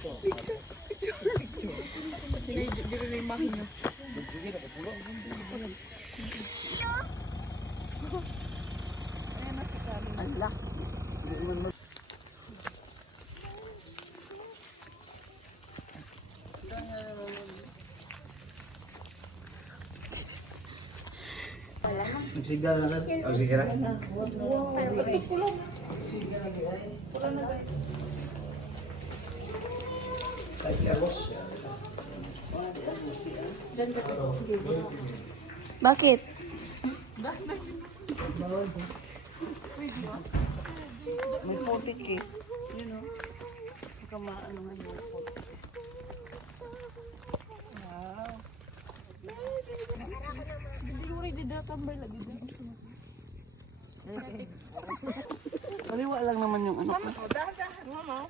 Allah. Sigal na natin. O, sige na. Bakit? May putik eh. Yun o. Baka maano nga yung putik. Wow. Hindi ko rin didatambay lagi dyan. Kaliwa lang naman yung ano ko. Dahan-dahan mo mo.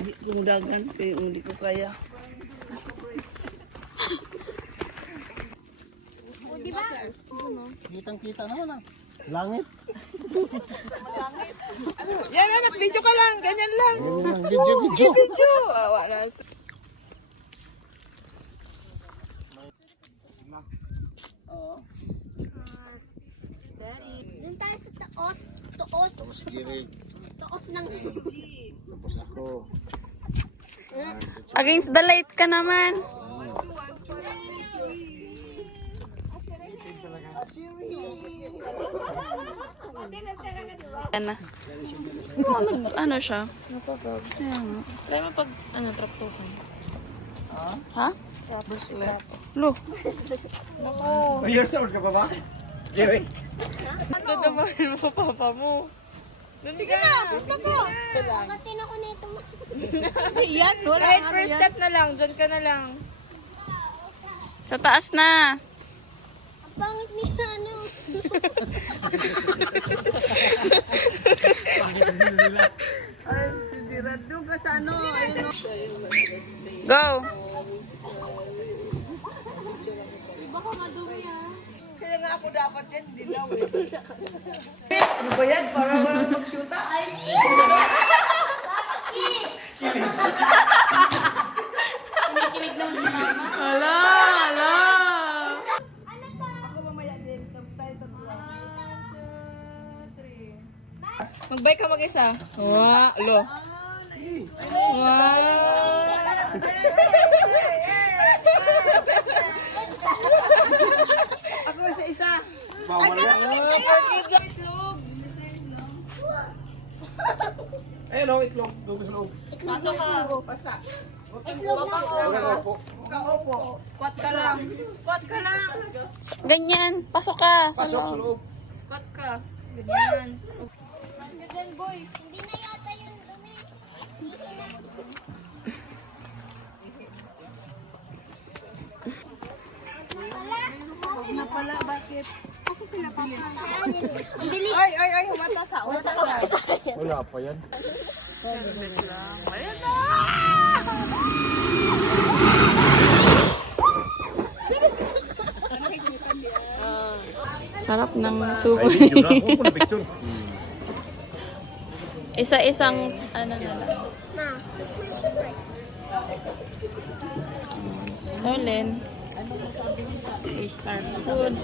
Hindi ko dagan, kaya hindi ko kaya. O, di ba? Kitang-kita naman ah. Langit. Yan, anak, video ka lang. Ganyan lang. Video. Video. Awa na. Oo. Doon tayo sa taos. Tuos. Tapos girig. Tuos ng... Tapos ako. Against the light ka naman. Ano? Ano siya? Napapag. Try mo pag, trap token. Ha? Trapper slap. Lo. Nako. May sound ka pa ba? Jerry. Ano naman mo papa mo? Nandun ka. Punta ko. Pagatin ako nito. Yan, wala Kahit first step na lang. Diyan ka na lang. Sa taas na. Ang pangit niya ano. Ay, si Rado ka sa ano. Ayun o. Go. Iba ko madumi ah. Kaya nga ako dapat yan. Dilaw eh. Ano ba yan? Para walang mag-shoota? Kinikilig naman si mama. Hala, hala. Ako mamaya din. Tayo tatlo. 1, 2, 3. Mag-bike ka mag-isa. Wow. Lo. Wow. Ako isa-isa. Bawal yan. Ayun o, itlog. Doon sa loob. Pasok ka. Pasa. Itlog lang. Squat ka lang. Squat ka lang. Ganyan. Pasok ka. Pasok sa loob. Squat ka. Ganyan. Ganyan boy. Hindi na yata yun dumi. Na pala, bakit? Kasi sila papa. Ang bilis. Ay, humata sa utak ka. Wala pa yan. Sarap ng Ay, subo. video na. Huwag mo na picture. Isa-isang, ano na lang. Stolen. Is our food.